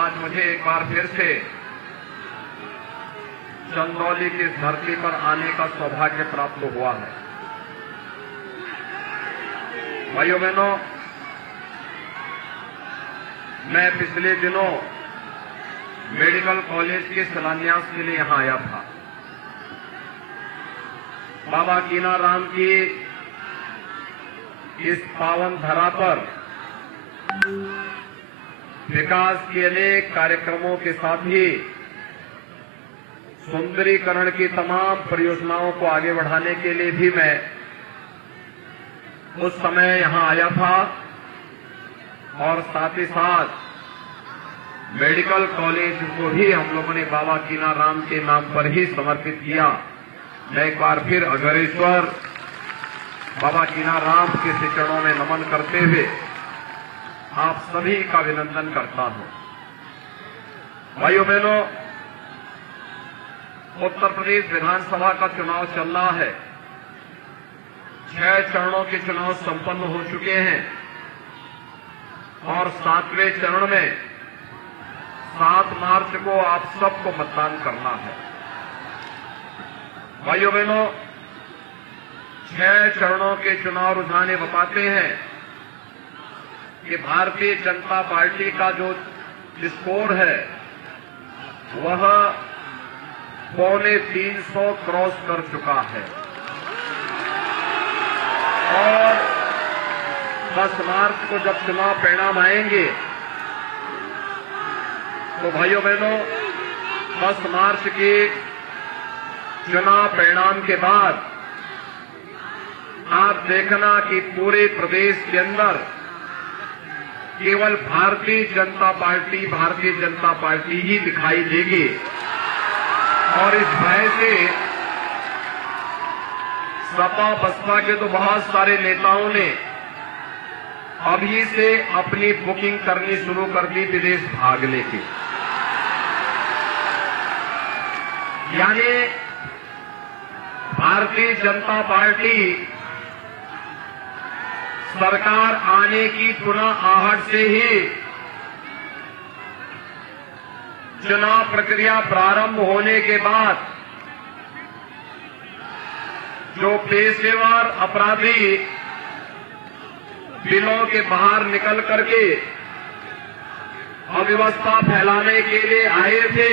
आज मुझे एक बार फिर से चंदौली की इस धरती पर आने का सौभाग्य प्राप्त हुआ है। भाइयों बहनों, मैं पिछले दिनों मेडिकल कॉलेज के शिलान्यास के लिए यहां आया था। बाबा कीनाराम की इस पावन धरा पर विकास के अनेक कार्यक्रमों के साथ ही सुंदरीकरण की तमाम परियोजनाओं को आगे बढ़ाने के लिए भी मैं उस समय यहां आया था और साथ ही साथ मेडिकल कॉलेज को भी हम लोगों ने बाबा कीनाराम के नाम पर ही समर्पित किया। मैं एक बार फिर अग्रेश्वर बाबा कीनाराम के चरणों में नमन करते हुए आप सभी का अभिनंदन करता हूं। भाइयों बहनों, उत्तर प्रदेश विधानसभा का चुनाव चल रहा है। 6 चरणों के चुनाव संपन्न हो चुके हैं और 7वें चरण में 7 मार्च को आप सबको मतदान करना है। भाइयों बहनों, 6 चरणों के चुनाव रुझाने बताते हैं कि भारतीय जनता पार्टी का जो स्कोर है वह 350 क्रॉस कर चुका है और 10 मार्च को जब चुनाव परिणाम आएंगे तो भाइयों बहनों 10 मार्च के चुनाव परिणाम के बाद आप देखना कि पूरे प्रदेश के अंदर केवल भारतीय जनता पार्टी ही दिखाई देगी और इस भय से सपा बसपा के तो बहुत सारे नेताओं ने अभी से अपनी बुकिंग करनी शुरू कर दी विदेश भागने की। यानी भारतीय जनता पार्टी सरकार आने की पुनः आहट से ही चुनाव प्रक्रिया प्रारंभ होने के बाद जो पेशेवर अपराधी बिलों के बाहर निकल करके अव्यवस्था फैलाने के लिए आए थे,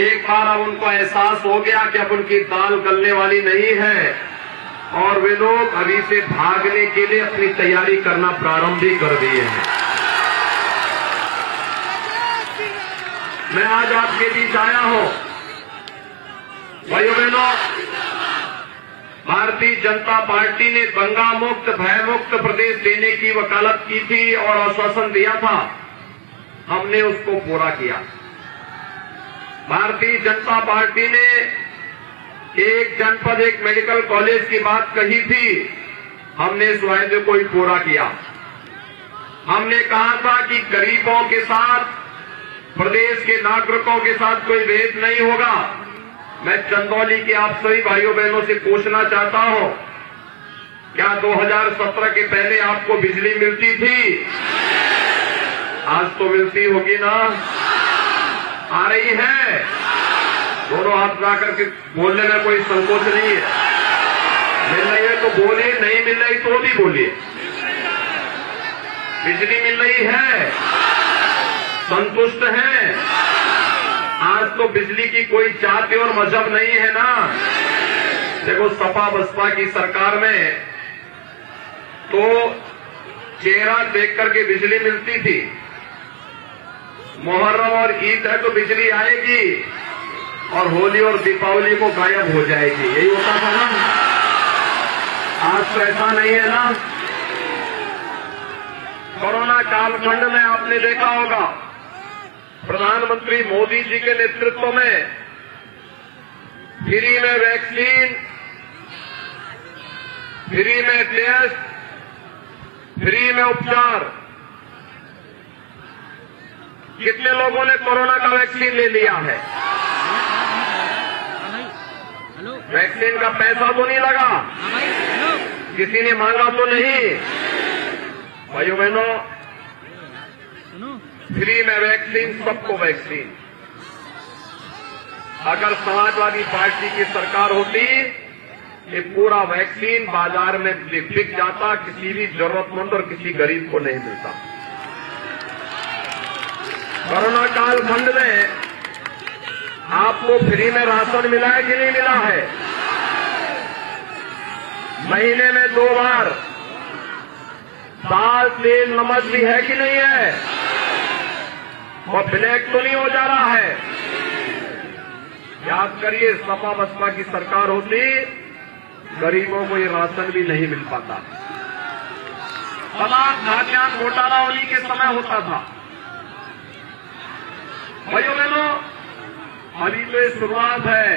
एक बार अब उनको एहसास हो गया कि अब उनकी दाल गलने वाली नहीं है और वे लोग अभी से भागने के लिए अपनी तैयारी करना प्रारंभ भी कर दिए हैं। मैं आज आपके बीच आया हूं। भाइयों बहनों, भारतीय जनता पार्टी ने दंगा मुक्त भय मुक्त प्रदेश देने की वकालत की थी और आश्वासन दिया था, हमने उसको पूरा किया। भारतीय जनता पार्टी ने एक जनपद एक मेडिकल कॉलेज की बात कही थी, हमने इस वायदे को ही पूरा किया। हमने कहा था कि गरीबों के साथ, प्रदेश के नागरिकों के साथ कोई भेद नहीं होगा। मैं चंदौली के आप सभी भाइयों बहनों से पूछना चाहता हूं, क्या 2017 के पहले आपको बिजली मिलती थी? आज तो मिलती होगी ना? आ रही है? दोनों हाथ उठा करके बोलने में कोई संकोच नहीं है। मिल रही है तो बोलिए, नहीं मिल रही तो भी बोलिए। बिजली मिल रही है, संतुष्ट हैं? आज तो बिजली की कोई जाति और मजहब नहीं है ना। देखो, सपा बसपा की सरकार में तो चेहरा देख करके बिजली मिलती थी, मुहर्रम और ईद है तो बिजली आएगी और होली और दीपावली को गायब हो जाएगी, यही होता था ना। आज तो ऐसा नहीं है ना। कोरोना कालखंड में आपने देखा होगा, प्रधानमंत्री मोदी जी के नेतृत्व में फ्री में वैक्सीन, फ्री में टेस्ट, फ्री में उपचार। कितने लोगों ने कोरोना का वैक्सीन ले लिया है? वैक्सीन का पैसा तो नहीं लगा, किसी ने मांगा तो नहीं। भाइयों बहनों, फ्री में वैक्सीन, सबको वैक्सीन। अगर समाजवादी पार्टी की सरकार होती, ये पूरा वैक्सीन बाजार में बिक जाता, किसी भी जरूरतमंद और किसी गरीब को नहीं मिलता। कोरोना काल खंड में आपको फ्री में राशन मिला है कि नहीं मिला है? महीने में 2 बार दाल, तेल, नमक भी है कि नहीं है? और ब्लैक तो नहीं हो जा रहा है? याद करिए, सपा बसपा की सरकार होती, गरीबों को ये राशन भी नहीं मिल पाता। तमाम खाद्यान्न घोटाला उन्हीं के समय होता था। भाइयों बहनों, अभी तो ये शुरुआत है।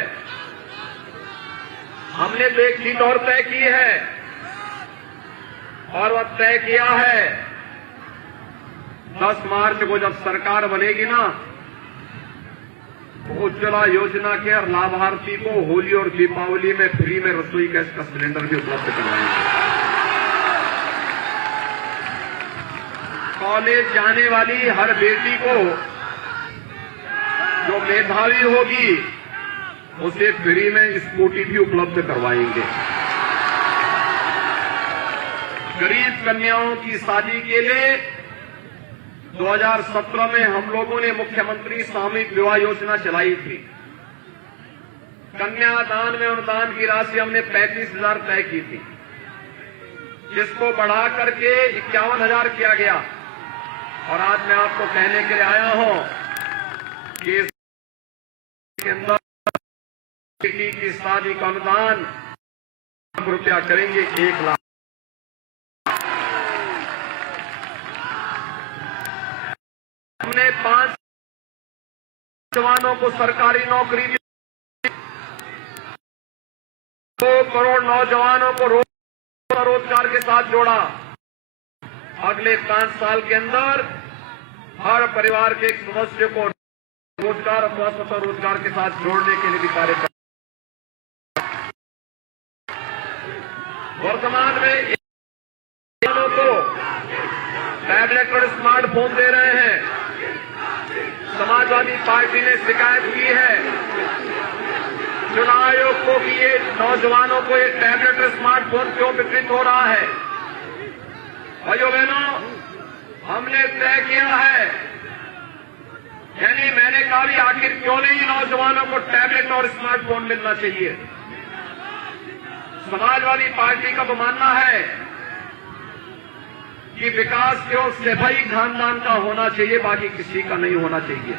हमने तो एक चीज और तय की है, और वह तय किया है 10 मार्च को जब सरकार बनेगी ना, तो उज्ज्वला योजना के हर लाभार्थी को होली और दीपावली में फ्री में रसोई गैस का सिलेंडर भी उपलब्ध करवाएंगे। कॉलेज जाने वाली हर बेटी को जो मेधावी होगी, उसे फ्री में स्कूटी भी उपलब्ध करवाएंगे। गरीब कन्याओं की शादी के लिए 2017 में हम लोगों ने मुख्यमंत्री सामूहिक विवाह योजना चलाई थी। कन्यादान में अनुदान की राशि हमने 35,000 तय की थी, जिसको बढ़ा करके 51,000 किया गया। और आज मैं आपको कहने के लिए आया हूं कि इसके अंदर बेटी की शादी का अनुदान रुपया करेंगे 1 लाख। हमने 5 जवानों को सरकारी नौकरी दी, 2 करोड़ नौजवानों को रोजगार के साथ जोड़ा। अगले 5 साल के अंदर हर परिवार के एक सदस्य को रोजगार अथवा स्वतः रोजगार के साथ जोड़ने के लिए भी कार्य कर। वर्तमान में को टैबलेट और स्मार्टफोन दे रहे हैं। समाजवादी पार्टी ने शिकायत की है चुनाव आयोग को कि ये नौजवानों को ये टैबलेट और स्मार्टफोन क्यों वितरित हो रहा है। भाइयों बहनों, हमने तय किया है, यानी मैंने कहा भी आखिर क्यों नहीं नौजवानों को टैबलेट और स्मार्टफोन मिलना चाहिए। समाजवादी पार्टी का तो मानना है कि विकास केवल सिपाही खानदान का होना चाहिए, बाकी किसी का नहीं होना चाहिए।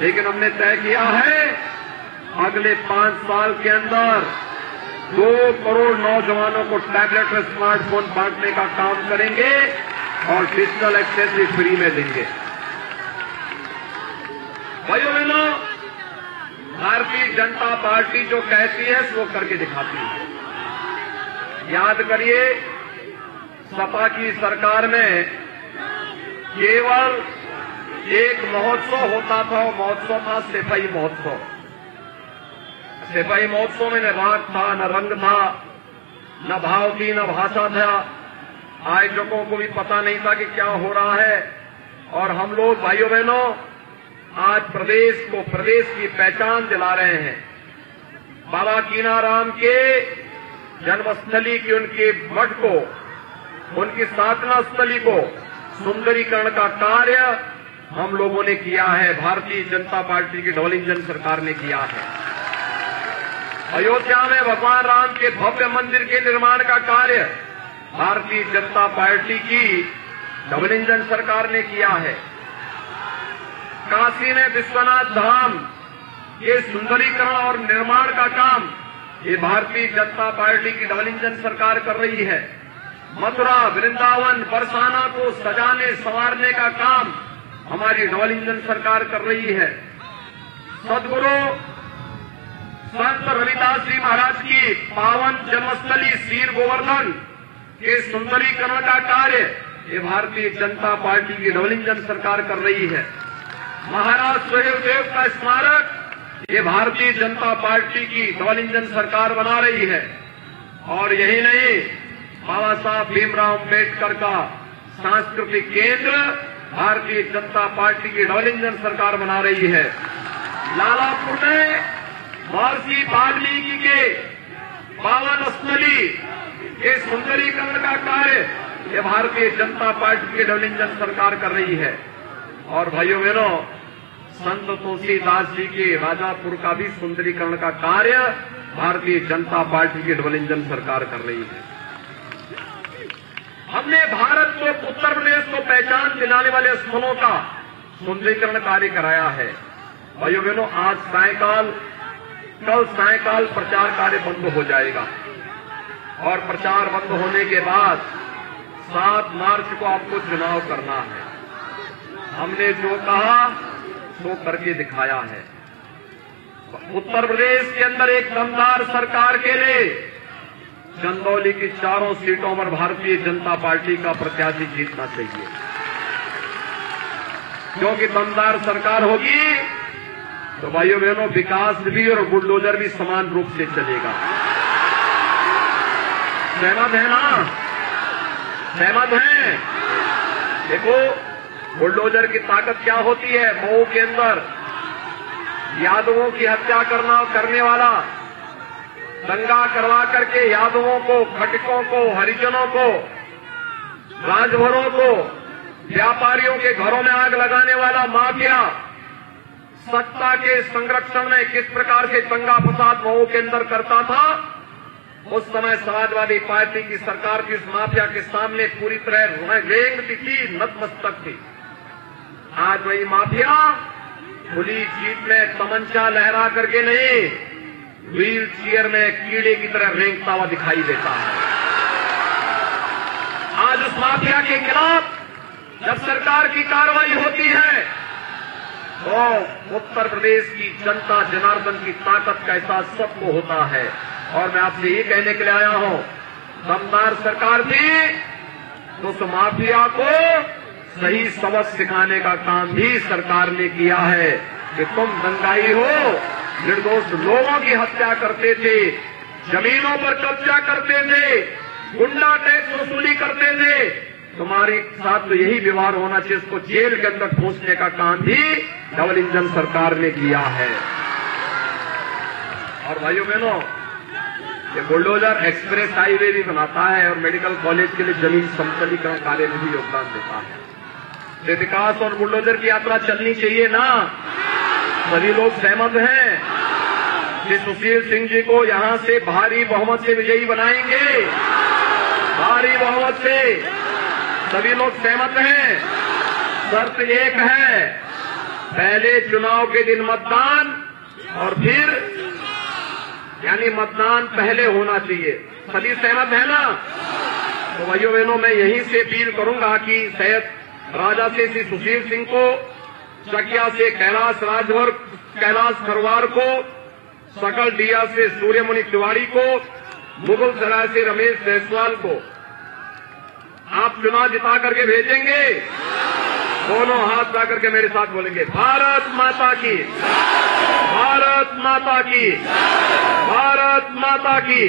लेकिन हमने तय किया है अगले 5 साल के अंदर 2 करोड़ नौजवानों को टैबलेट और स्मार्टफोन बांटने का काम करेंगे और डिजिटल एक्सेस भी फ्री में देंगे। भाइयों बहनों, भारतीय जनता पार्टी जो कहती है वो करके दिखाती है। याद करिए, सपा की सरकार में केवल एक महोत्सव होता था, वो महोत्सव था सिपाही महोत्सव। सिपाही महोत्सव में न राग था, न रंग था, न भाव थी, न भाषा था। आयोजकों को भी पता नहीं था कि क्या हो रहा है। और हम लोग भाइयों बहनों आज प्रदेश की पहचान दिला रहे हैं। बाबा कीनाराम के जन्मस्थली की उनके मठ को, उनकी साधना स्थली को सुंदरीकरण का कार्य हम लोगों ने किया है। भारतीय जनता पार्टी की डबल इंजन सरकार ने किया है। अयोध्या में भगवान राम के भव्य मंदिर के निर्माण का कार्य भारतीय जनता पार्टी की डबल इंजन सरकार ने किया है। काशी में विश्वनाथ धाम के सुंदरीकरण और निर्माण का काम ये भारतीय जनता पार्टी की डबल इंजन सरकार कर रही है। मथुरा, वृंदावन, बरसाना को सजाने संवारने का काम हमारी डबल इंजन सरकार कर रही है। सदगुरु संत रविदास जी महाराज की पावन जन्मस्थली सीर गोवर्धन के सुंदरीकरण का कार्य ये भारतीय जनता पार्टी की डबल इंजन सरकार कर रही है। महाराज सुहेलदेव का स्मारक ये भारतीय जनता पार्टी की डबल इंजन सरकार बना रही है। और यही नहीं, बाबा साहब भीमराव अम्बेडकर का सांस्कृतिक केंद्र भारतीय जनता पार्टी की डबल इंजन सरकार बना रही है। लालापुर में महर्षि वाल्मीकि के पावन स्थली के सुंदरीकरण का कार्य ये भारतीय जनता पार्टी की डबल इंजन सरकार कर रही है। और भाइयों बहनों, संत तुलसीदास जी के राजापुर का भी सुंदरीकरण का कार्य भारतीय जनता पार्टी की डबल इंजन सरकार कर रही है। हमने भारत को, उत्तर प्रदेश को पहचान दिलाने वाले स्थलों का सुंदरीकरण कार्य कराया है। भाइयों बहनों, कल सायकाल प्रचार कार्य बंद हो जाएगा और प्रचार बंद होने के बाद 7 मार्च को आपको चुनाव करना है। हमने जो कहा वो करके दिखाया है। उत्तर प्रदेश के अंदर एक दमदार सरकार के लिए चंदौली की 4 सीटों पर भारतीय जनता पार्टी का प्रत्याशी जीतना चाहिए, क्योंकि दमदार सरकार होगी तो भाइयों बहनों विकास भी और बुलडोजर भी समान रूप से चलेगा। सहमत है ना? सहमत है? देखो, बुलडोजर की ताकत क्या होती है। मऊ के अंदर यादवों की हत्या करने वाला, दंगा करवा करके यादवों को, खटकों को, हरिजनों को, राजभरों को, व्यापारियों के घरों में आग लगाने वाला माफिया सत्ता के संरक्षण में किस प्रकार से दंगा फसाद मऊ के अंदर करता था, उस समय समाजवादी पार्टी की सरकार की उस माफिया के सामने पूरी तरह रेंगती थी, नतमस्तक थी। आज वही माफिया खुली जीप में तमंचा लहरा करके नहीं, व्हील चेयर में कीड़े की तरह रेंगता हुआ दिखाई देता है। आज उस माफिया के खिलाफ जब सरकार की कार्रवाई होती है तो उत्तर प्रदेश की जनता जनार्दन की ताकत का एहसास सबको होता है। और मैं आपसे ये कहने के लिए आया हूं, दमदार सरकार थी तो उस माफिया को सही सबक सिखाने का काम भी सरकार ने किया है कि तुम दंगाई हो, निर्दोष लोगों की हत्या करते थे, जमीनों पर कब्जा करते थे, गुंडा टैक्स वसूली करते थे, तुम्हारे साथ तो यही व्यवहार होना चाहिए। उसको जेल के अंदर ठूंसने का काम भी डबल इंजन सरकार ने किया है। और भाइयों बहनों, ये बुलडोजर एक्सप्रेस हाईवे भी बनाता है और मेडिकल कॉलेज के लिए जमीन समतलीकरण कार्य में भी योगदान देता है। ये विकास और बुलडोजर की यात्रा चलनी चाहिए ना? सभी लोग सहमत हैं कि सुशील सिंह जी को यहां से भारी बहुमत से विजयी बनाएंगे? भारी बहुमत से सभी लोग सहमत हैं। शर्त एक है, पहले चुनाव के दिन मतदान और फिर यानी मतदान पहले होना चाहिए। सभी सहमत है ना? तो भाइयों बहनों, मैं यहीं से अपील करूंगा कि शायद राजा से श्री सुशील सिंह को, चकिया से कैलाश राजभर कैलाश खरवार को, सकल डिया से सूर्यमुनि तिवारी को, मुगल सराय से रमेश जायसवाल को आप चुनाव जिता करके भेजेंगे। दोनों हाथ ला करके मेरे साथ बोलेंगे, भारत माता की, भारत माता की, भारत माता की।